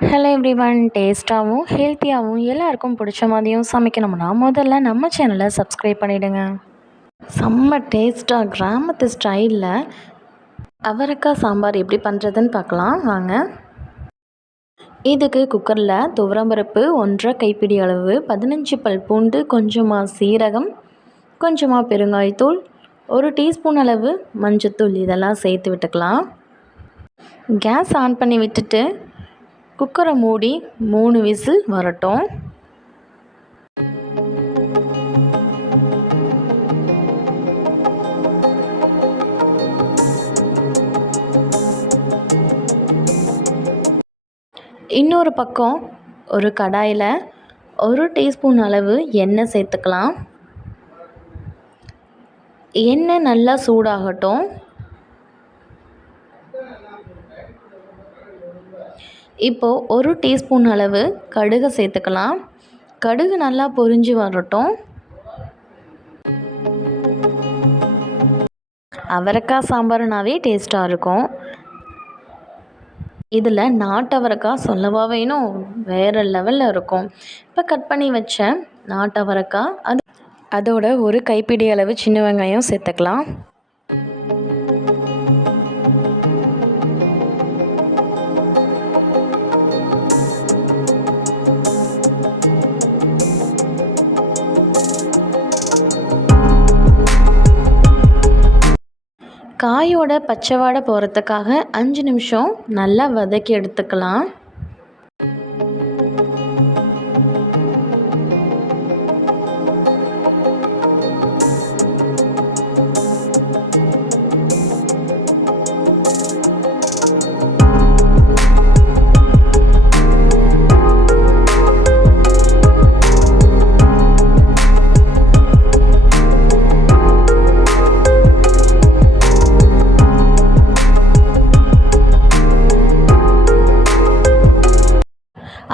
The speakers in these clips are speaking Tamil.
Hello everyone. டேஸ்ட்டாகவும் ஹெல்த்தியாகவும் எல்லாருக்கும் பிடிச்ச மாதிரியும் சமைக்கணும்னா முதல்ல நம்ம சேனலை சப்ஸ்கிரைப் பண்ணிவிடுங்க. செம்ம டேஸ்ட்டாக கிராமத்து ஸ்டைலில் அவரைக்காய் சாம்பார் எப்படி பண்ணுறதுன்னு பார்க்கலாம் வாங்க. இதுக்கு குக்கரில் துவரம்பருப்பு 1.5 கைப்பிடி அளவு, 15 பல் பூண்டு, கொஞ்சமாக சீரகம், கொஞ்சமாக பெருங்காயத்தூள், 1 டீஸ்பூன் அளவு மஞ்சத்தூள் இதெல்லாம் சேர்த்து விட்டுக்கலாம். கேஸ் ஆன் பண்ணி விட்டுட்டு குக்கரை மூடி 3 விசில் வரட்டும். இன்னொரு பக்கம் ஒரு கடாயில் 1 டீஸ்பூன் அளவு எண்ணெய் சேர்த்துக்கலாம். எண்ணெய் நல்லா சூடாகட்டும். இப்போது 1 டீஸ்பூன் அளவு கடுகு சேர்த்துக்கலாம். கடுகு நல்லா பொரிஞ்சு வரட்டும். அவரைக்காய் சாம்பார்னாவே டேஸ்ட்டாக இருக்கும். இதில் நாட்டு அவரைக்காய் சொல்லவா வேணும், வேறு லெவலில் இருக்கும். இப்போ கட் பண்ணி வச்ச நாட்டு அவரைக்காய் அதோட 1 கைப்பிடி அளவு சின்ன வெங்காயம் சேர்த்துக்கலாம். காயோட பச்சை வாடை போகிறதுக்காக 5 நிமிஷம் நல்லா வதக்கி எடுத்துக்கலாம்.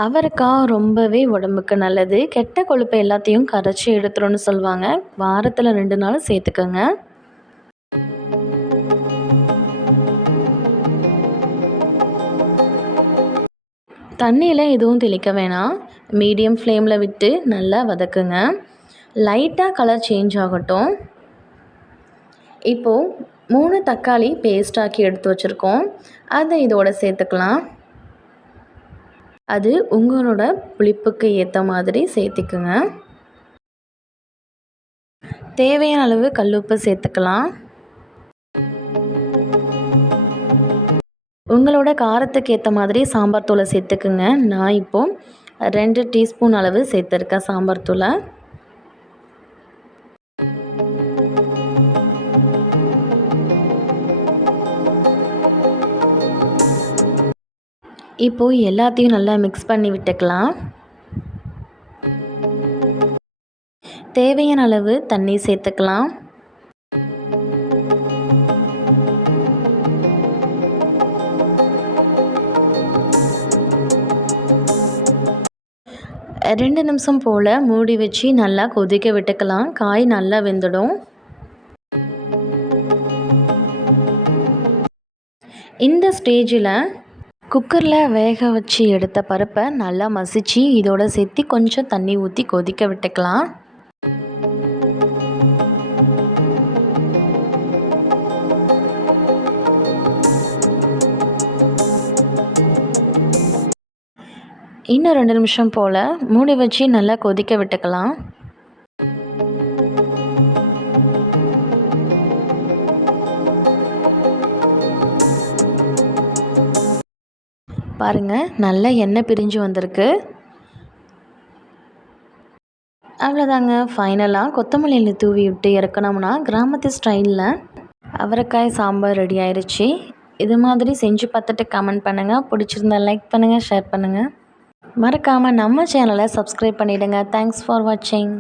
அவரைக்காய் ரொம்பவே உடம்புக்கு நல்லது. கெட்ட கொழுப்பு எல்லாத்தையும் கரைச்சி எடுத்துருன்னு சொல்லுவாங்க. வாரத்தில் 2 நாள் சேர்த்துக்கோங்க. தண்ணியில் எதுவும் தெளிக்க வேணாம். மீடியம் ஃப்ளேமில் விட்டு நல்லா வதக்குங்க. லைட்டாக கலர் சேஞ்ச் ஆகட்டும். இப்போது 3 தக்காளி பேஸ்டாக்கி எடுத்து வச்சுருக்கோம். அதை இதோட சேர்த்துக்கலாம். அது உங்களோட புளிப்புக்கு ஏற்ற மாதிரி சேர்த்துக்குங்க. தேவையான அளவு கல்லுப்பு சேர்த்துக்கலாம். உங்களோட காரத்துக்கு ஏற்ற மாதிரி சாம்பார் தூளை சேர்த்துக்குங்க. நான் இப்போது 2 டீஸ்பூன் அளவு சேர்த்துருக்கேன் சாம்பார் தூளை. இப்போது எல்லாத்தையும் நல்லா மிக்ஸ் பண்ணி விட்டுக்கலாம். தேவையான அளவு தண்ணி சேர்த்துக்கலாம். ரெண்டு நிமிஷம் போல் மூடி வச்சு நல்லா கொதிக்க விட்டுக்கலாம். காய் நல்லா வெந்துடும். இந்த ஸ்டேஜில் குக்கரில் வேக வச்சு எடுத்த பருப்பை நல்லா மசிச்சு இதோட சேர்த்து கொஞ்சம் தண்ணி ஊற்றி கொதிக்க விட்டுக்கலாம். இன்னும் 2 நிமிஷம் போல் மூடி வச்சு நல்லா கொதிக்க விட்டுக்கலாம். பாருங்கள், நல்லா எண்ணெய் பிரிஞ்சு வந்திருக்கு. அவ்வளோதாங்க. ஃபைனலாக கொத்தமல்லி இலை தூவி விட்டு இறக்கணும்னா கிராமத்து ஸ்டைலில் அவரைக்காய் சாம்பார் ரெடி ஆயிடுச்சு. இது மாதிரி செஞ்சு பார்த்துட்டு கமெண்ட் பண்ணுங்கள். பிடிச்சிருந்தா லைக் பண்ணுங்கள், ஷேர் பண்ணுங்கள். மறக்காமல் நம்ம சேனலை சப்ஸ்கிரைப் பண்ணிவிடுங்க. தேங்க்ஸ் ஃபார் வாட்சிங்.